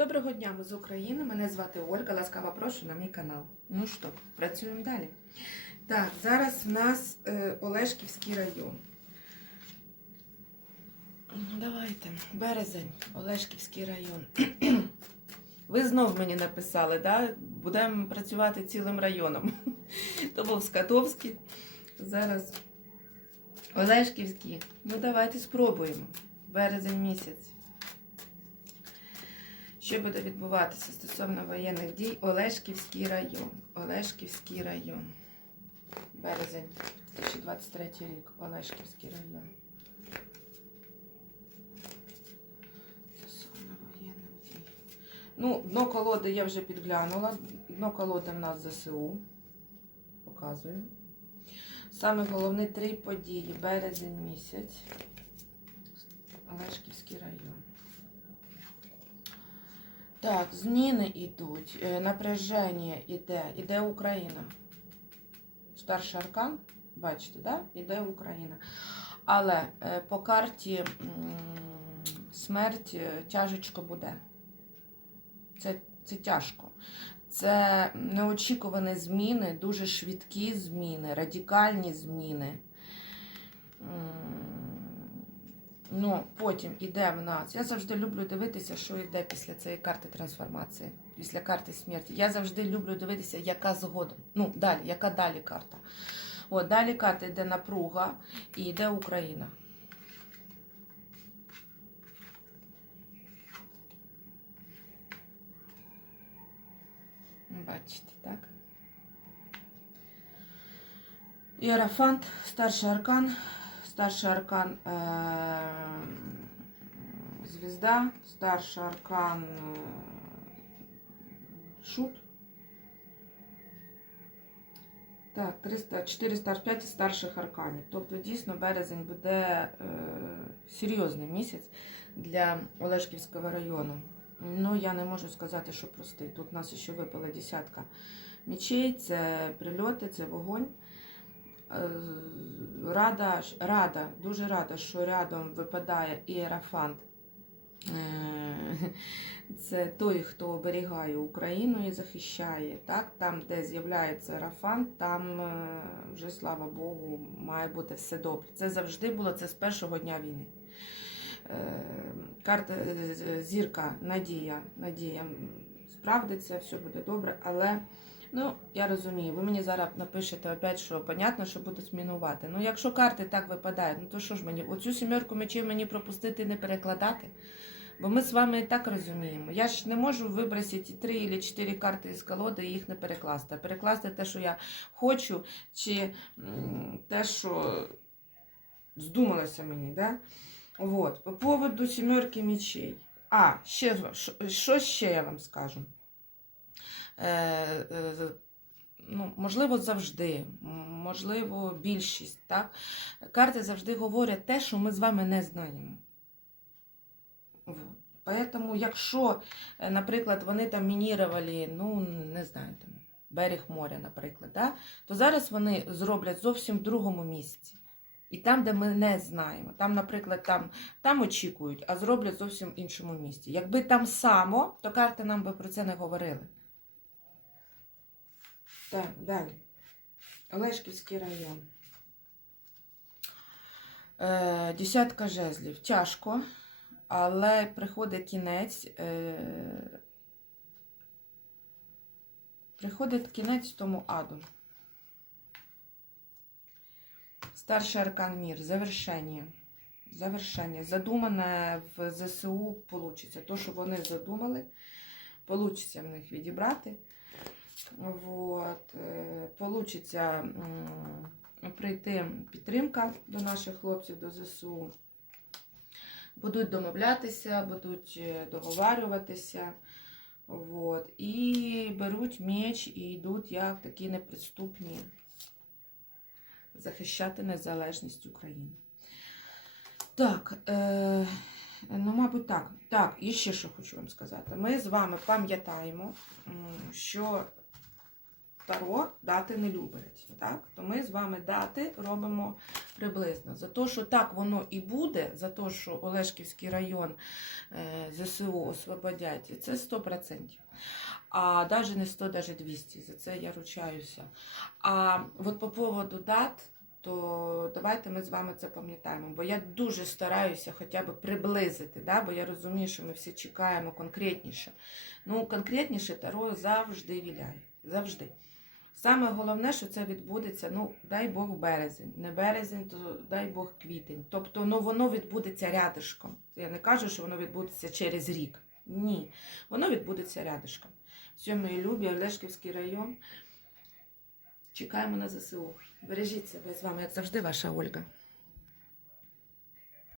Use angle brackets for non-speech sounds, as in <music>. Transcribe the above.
Доброго дня, ми з України. Мене звати Ольга. Ласкаво прошу на мій канал. Ну що, працюємо далі. Так, зараз в нас е, Олешківський район. Давайте, березень, Олешківський район. <clears throat> Ви знов мені написали, да? будемо працювати цілим районом. <laughs> То був Скатовський. Зараз Олешківський. Ну, давайте спробуємо. Березень місяць. Що буде відбуватися стосовно воєнних дій? Олешківський район. Олешківський район. Березень 2023 рік. Олешківський район. Ну, дно колоди я вже підглянула. Дно колоди в нас ЗСУ. Показую. Саме головне три події. Березень місяць. Олешківський район. Так, зміни йдуть, е, напряження іде, іде Україна. Старший аркан, бачите, да? іде Україна. Але е, по карті смерть е, тяжечко буде. Це, це тяжко. Це неочікувані зміни, дуже швидкі зміни, радикальні зміни. Ну, потім іде в нас. Я завжди люблю дивитися, що йде після цієї карти трансформації, після карти смерті. Я завжди люблю дивитися, яка згода. Ну, далі, яка далі карта. От, далі карта йде напруга і йде Україна. Бачите, так? Іерафант, старший аркан. Старший аркан е, звезда, старший аркан е, шут. Так, 300, 405 старших арканів. Тобто, дійсно, березень буде е, серйозний місяць для Олешківського району. Ну, я не можу сказати, що простий. Тут у нас ще випала десятка мечей, це прильоти, це вогонь. Е, Рада, рада, дуже рада, що рядом випадає іерафант. Е, Це той, хто оберігає Україну і захищає. Так? Там, де з'являється Ерафант, там е, вже, слава Богу, має бути все добре. Це завжди було це з першого дня війни. Карта зірка, надія, надія справдиться, все буде добре, але. Ну, я розумію, ви мені зараз напишете опять, що понятно, що будуть змінувати. Ну, якщо карти так випадають, ну то що ж мені? Оцю сімерку мечів мені пропустити не перекладати? Бо ми з вами і так розуміємо. Я ж не можу вибросити три або чотири карти з колоди і їх не перекласти. Перекласти те, що я хочу, чи те, що здумалося мені, да? Вот. По поводу сімерки мечей. А, ще що ще я вам скажу? Е, е, ну, можливо, завжди, можливо, більшість. Так? Карти завжди говорять те, що ми з вами не знаємо. Поэтому, якщо, е, наприклад, вони там мінірували, ну, не знаю, там, берег моря, наприклад, да? то зараз вони зроблять зовсім в другому місці. І там, де ми не знаємо. Там, наприклад, там, там очікують, а зроблять зовсім в іншому місці. Якби там само, то карти нам би про це не говорили. Так, далі. Олешківський район. Е, десятка жезлів. Тяжко, але приходить кінець. Е, приходить кінець тому аду. Старший аркан мір. Завершення. Завершення. Задумане в ЗСУ получиться. То, що вони задумали, получиться в них відібрати. Вот. е, Получиться прийти підтримка до наших хлопців, до ЗСУ. Будуть домовлятися, будуть е, договарюватися. Вот. І беруть меч і йдуть як такі неприступні захищати незалежність України. Так, е, ну, мабуть, так. Так, і ще що хочу вам сказати. Ми з вами пам'ятаємо, що Таро дати не люблять. Так? То ми з вами дати робимо приблизно. За те, що так воно і буде, за те, що Олешківський район е, ЗСУ освободять, це 100%. А навіть не 100, навіть 200. За це я ручаюся. А от по поводу дат, то давайте ми з вами це пам'ятаємо. Бо я дуже стараюся хоча б приблизити, да? бо я розумію, що ми всі чекаємо конкретніше. Ну, конкретніше Таро завжди віляє. Завжди. Саме головне, що це відбудеться, ну, дай Бог березень. Не березень, то дай Бог квітень. Тобто ну, воно відбудеться рядишком. Я не кажу, що воно відбудеться через рік. Ні. Воно відбудеться рядишком. Мої любі, Олешківський район. Чекаємо на ЗСУ. Бережіть себе з вами, як завжди, ваша Ольга.